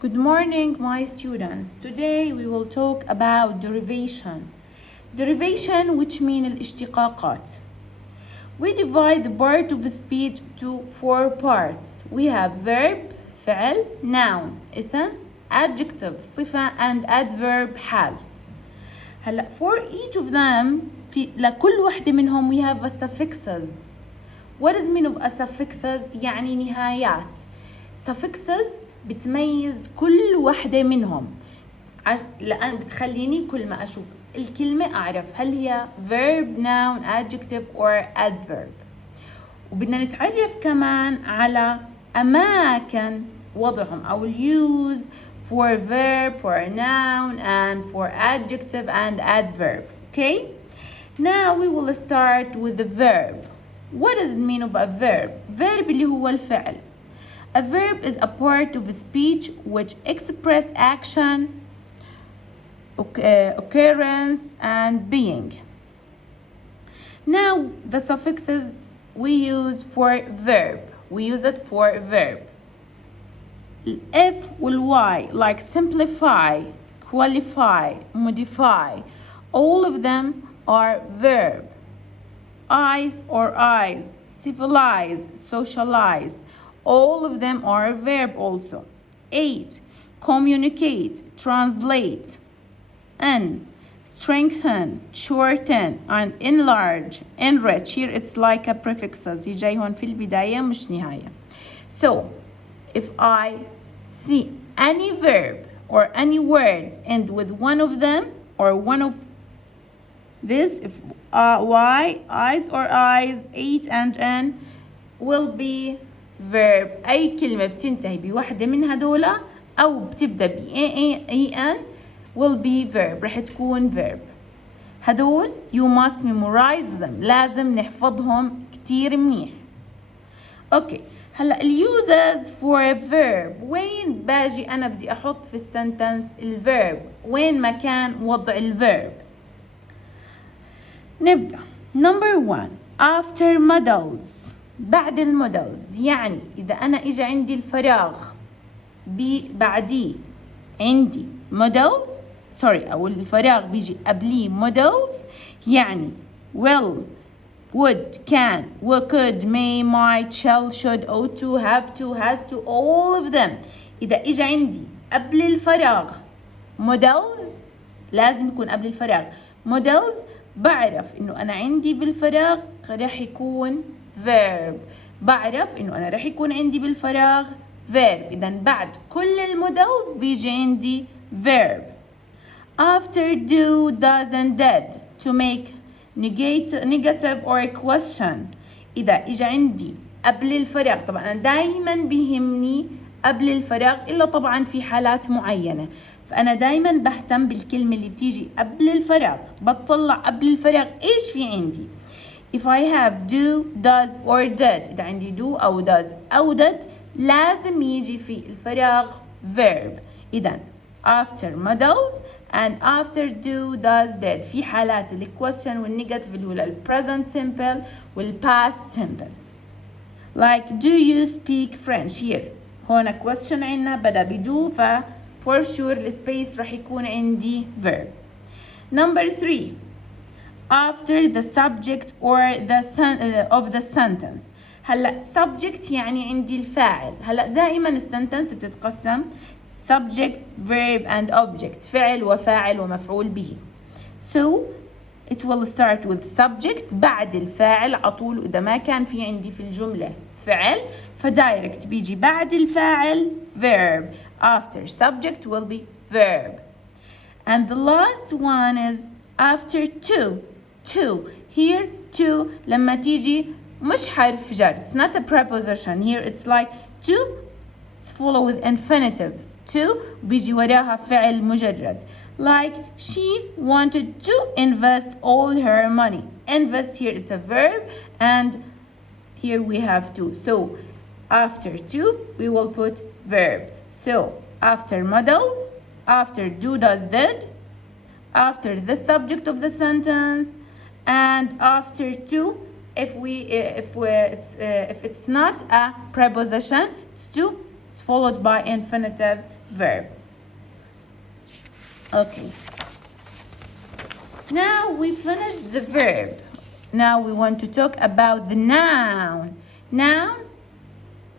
Good morning, my students. Today we will talk about derivation. Derivation, which mean الاشتقاقات. We divide the part of speech to 4 parts. We have verb, فعل, noun, اسم, adjective, صفة, and adverb, حال. هلا for each of them لكل واحدة منهم we have a suffixes. What is mean of a suffixes؟ يعني نهايات. suffixes بتميز كل واحدة منهم لأن بتخليني كل ما أشوف الكلمة أعرف هل هي verb, noun, adjective or adverb. وبدنا نتعرف كمان على أماكن وضعهم أو use for verb, for noun and for adjective and adverb. Okay? Now we will start with the verb. What does it mean of a verb? Verb اللي هو الفعل. A verb is a part of speech which express action, occurrence, and being. Now, the suffixes we use for verb. We use it for verb. F will Y, like simplify, qualify, modify. All of them are verb. Eyes or eyes, civilize, socialize. All of them are verb also. 8. Communicate, translate. N. Strengthen, shorten, and enlarge, enrich. Here it's like a prefixes. يجي هون في البداية مش نهاية. So, if I see any verb or any words end with one of them or one of this, if Y, eyes or eyes, 8 and N will be verb. أي كلمة بتنتهي بواحدة من هدولا أو بتبدأ ب EN will be verb. رح تكون verb. هدول you must memorize them. لازم نحفظهم كتير منيح. أوكي. هلا uses for a verb. وين باجي أنا بدي أحط في السنتنس الverb؟ وين مكان وضع الverb؟ نبدأ. Number 1. After models. بعد المودلز. يعني إذا أنا إجا عندي الفراغ بعديه عندي models أو الفراغ بيجي قبليه models يعني will, would, can, could, may, might, shall, should, ought to, have to, has to, all of them. إذا إجا عندي قبل الفراغ models لازم يكون قبل الفراغ models بعرف إنه أنا عندي بالفراغ رح يكون verb. بعرف إنه أنا رح يكون عندي بالفراغ verb. إذا بعد كل المودلز بيجي عندي verb. After do, does and did to make negative or a question. إذا إجا عندي قبل الفراغ طبعا أنا دايما بيهمني قبل الفراغ إلا طبعا في حالات معينة فأنا دايما بهتم بالكلمة اللي بتيجي قبل الفراغ بطلع قبل الفراغ إيش في عندي. If I have do, does or did إذا عندي do أو does أو did لازم يجي في الفراغ verb. إذا after models and after do, does, did في حالات ال question والنيجاتيف اللي هو ال present simple وال past simple. Like do you speak French here هون question عنا بدأ بدو ف for sure السبيس رح يكون عندي verb. Number 3. After the subject or of the sentence. هلا subject يعني عندي الفاعل. هلا دائما السنتنس بتتقسم subject, verb and object. فعل وفاعل ومفعول به. So it will start with subject بعد الفاعل عطول إذا ما كان في عندي في الجملة فعل فدايركت بيجي بعد الفاعل verb. After subject will be verb. And the last one is after to. Here to لما تيجي مش حرف جر. It's not a preposition. Here it's like to. It's follow with infinitive. To بيجي وراها فعل مجرد. Like she wanted to invest all her money. Invest here it's a verb and here we have to. So after to we will put verb. So after models, after do, does, did, after the subject of the sentence, and after to if it's not a preposition it's to it's followed by infinitive verb. Okay. Now we finished the verb. Now we want to talk about the noun. Noun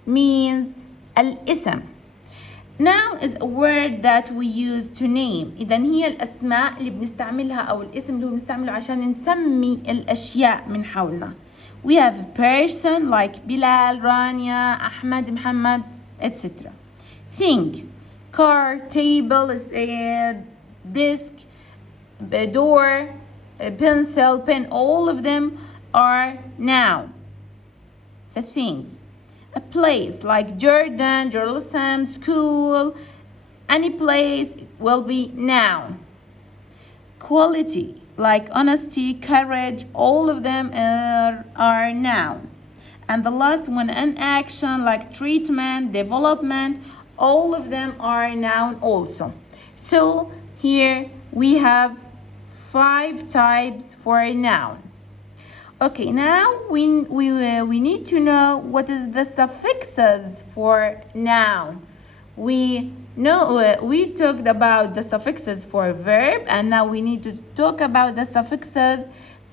means الاسم. Noun is a word that we use to name. إذا هي الأسماء اللي بنستعملها أو الاسم اللي بنستعمله عشان نسمي الأشياء من حولنا. We have a person like Bilal, Rania, Ahmed, Muhammad, etc. Think. Car, table, desk, door, pencil, pen, all of them are noun. So things. A place like Jordan, Jerusalem, school, any place will be noun. Quality like honesty, courage, all of them are noun. And the last one, an action like treatment, development, all of them are noun also. So here we have 5 types for a noun. Okay, now we need to know what is the suffixes for noun. We talked about the suffixes for verb, and now we need to talk about the suffixes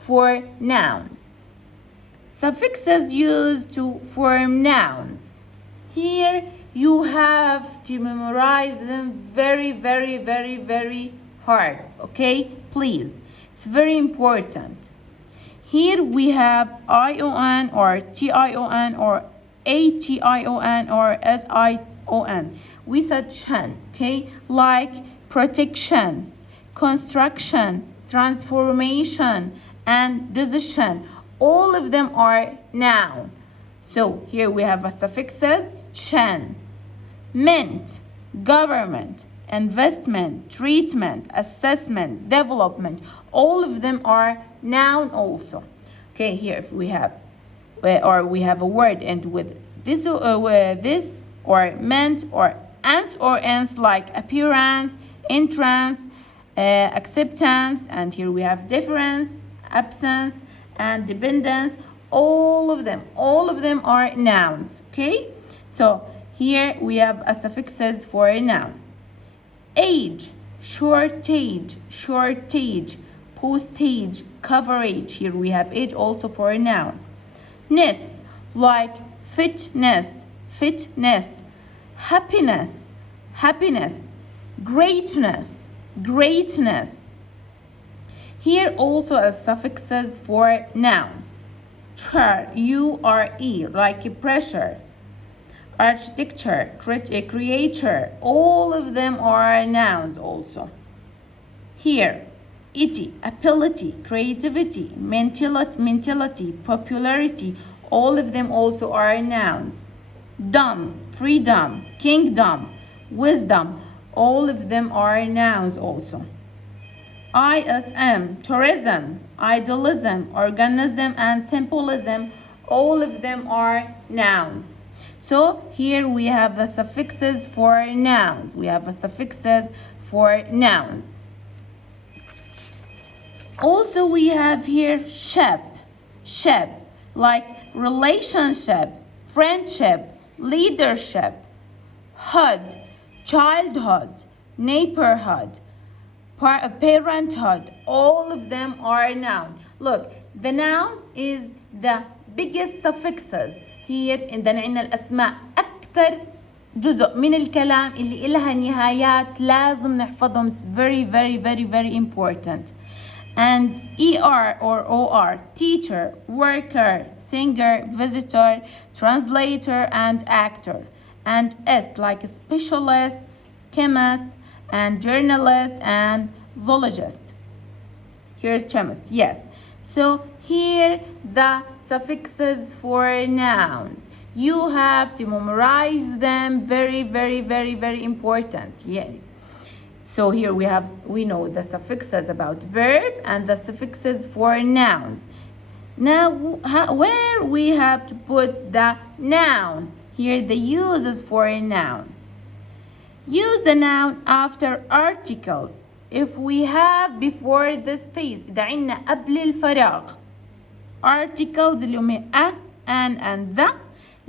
for noun. Suffixes used to form nouns. Here you have to memorize them very, very, very, very hard. Okay, please. It's very important. Here we have ION or TION or ATION or SION. We said shan, okay? Like protection, construction, transformation, and decision. All of them are noun. So here we have a suffixes chan, meant, government, investment, treatment, assessment, development. All of them are noun also. Okay, here if we have a word and with this or meant or ans like appearance, entrance, acceptance, and here we have difference, absence, and dependence. All of them are nouns. Okay, so here we have a suffixes for a noun. Age, shortage, postage, coverage. Here we have age also for a noun. Ness, like fitness, happiness, greatness. Here also as suffixes for nouns. URE, like pressure, architecture, creator, all of them are nouns also. Here, ity, ability, creativity, mentality, popularity, all of them also are nouns. Dumb, freedom, kingdom, wisdom, all of them are nouns also. ISM, tourism, idealism, organism, and symbolism, all of them are nouns. So here we have the suffixes for nouns. Also we have here shep, like relationship, friendship, leadership, hood, childhood, neighborhood, parenthood, all of them are noun. Look, the noun is the biggest suffixes. Here عندنا الأسماء أكثر جزء من الكلام اللي إلها نهايات لازم نحفظهم. It's very, very, very, very important. And ER or OR, teacher, worker, singer, visitor, translator, and actor. And S like specialist, chemist, and journalist, and zoologist. Here's chemist, yes. So here the suffixes for nouns. You have to memorize them. Very, very, very, very important. Yeah. So here we know the suffixes about verb and the suffixes for nouns. Now, where we have to put the noun? Here the uses for a noun. Use the noun after articles. If we have before the space, إذا عنا قبل الفراغ articles اللي هم a, an, and the,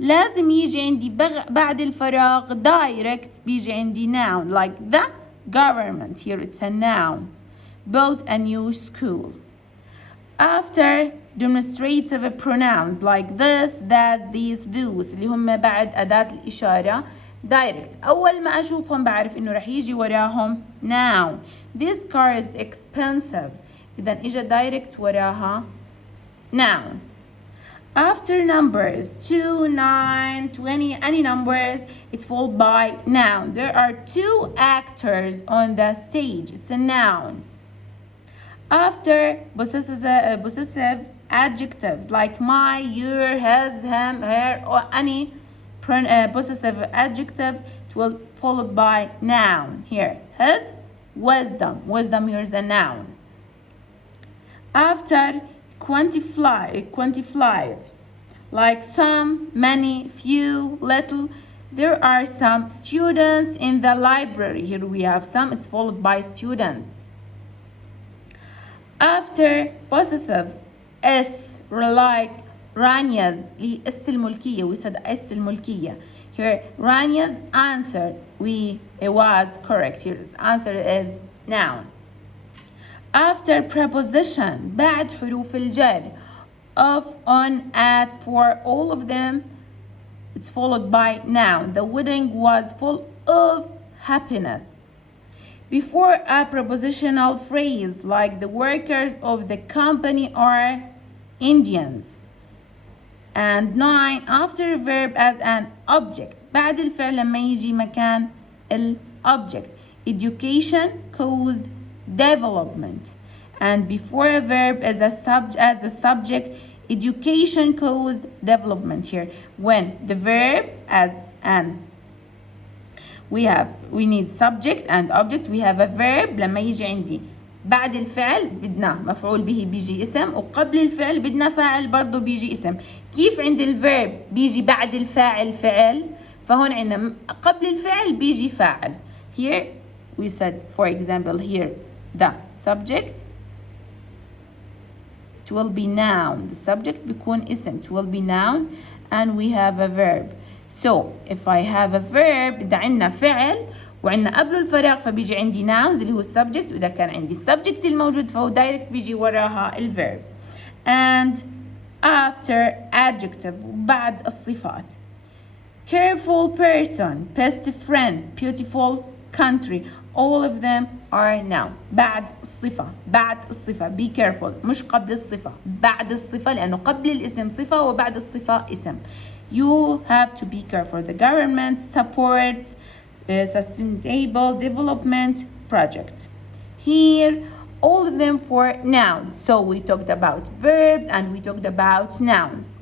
لازم يجي عندي بعد الفراغ direct بيجي عندي noun like the government. Here it's a noun. Built a new school. After demonstrative pronouns like this, that, these, those اللي هم بعد أداة الإشارة direct. أول ما أشوفهم بعرف إنه رح يجي وراهم noun. This car is expensive. إذا إجا direct وراها noun. After numbers 2, 9, 20, any numbers, it's followed by noun. There are 2 actors on the stage. It's a noun. After possessive adjectives like my, your, his, him, her, or any possessive adjectives, it will followed by noun. Here, his, wisdom. Wisdom here is a noun. After quantifiers like some, many, few, little, there are some students in the library. Here we have some, it's followed by students. After possessive s like Rania's اللي اس الملكية, we said s الملكية. Here Rania's answer it was correct. Here its answer is noun. After preposition بعد حروف الجر of, on, at, for, all of them, it's followed by noun. The wedding was full of happiness. Before a prepositional phrase like the workers of the company are Indians. And 9, after a verb as an object. بعد الفعل لما يجي مكان object. Education caused development. And before a verb as a subject, education caused development. Here when the verb as an, we need subject and object. We have a verb لما يجي عندي بعد الفعل بدنا مفعول به بيجي اسم, وقبل الفعل بدنا فاعل برضو بيجي اسم. كيف عند الفيرب بيجي بعد الفاعل فعل, فهون عندنا قبل الفعل بيجي فاعل. Here we said, for example, here the subject, it will be noun. The subject بيكون اسم, it will be nouns, and we have a verb. So if I have a verb بدأ عندنا فعل وعندنا قبله الفراغ, فبيجي عندي nouns اللي هو السبجكت, وإذا كان عندي السبجكت الموجود فهو direct بيجي وراها الverb. And after adjective بعد الصفات. Careful person, best friend, beautiful country, all of them are noun. بعد الصفة be careful, مش قبل الصفة, بعد الصفة, لأنه قبل الاسم صفة وبعد الصفة اسم. You have to be careful. The government supports sustainable development projects. Here, all of them for nouns. So we talked about verbs and we talked about nouns.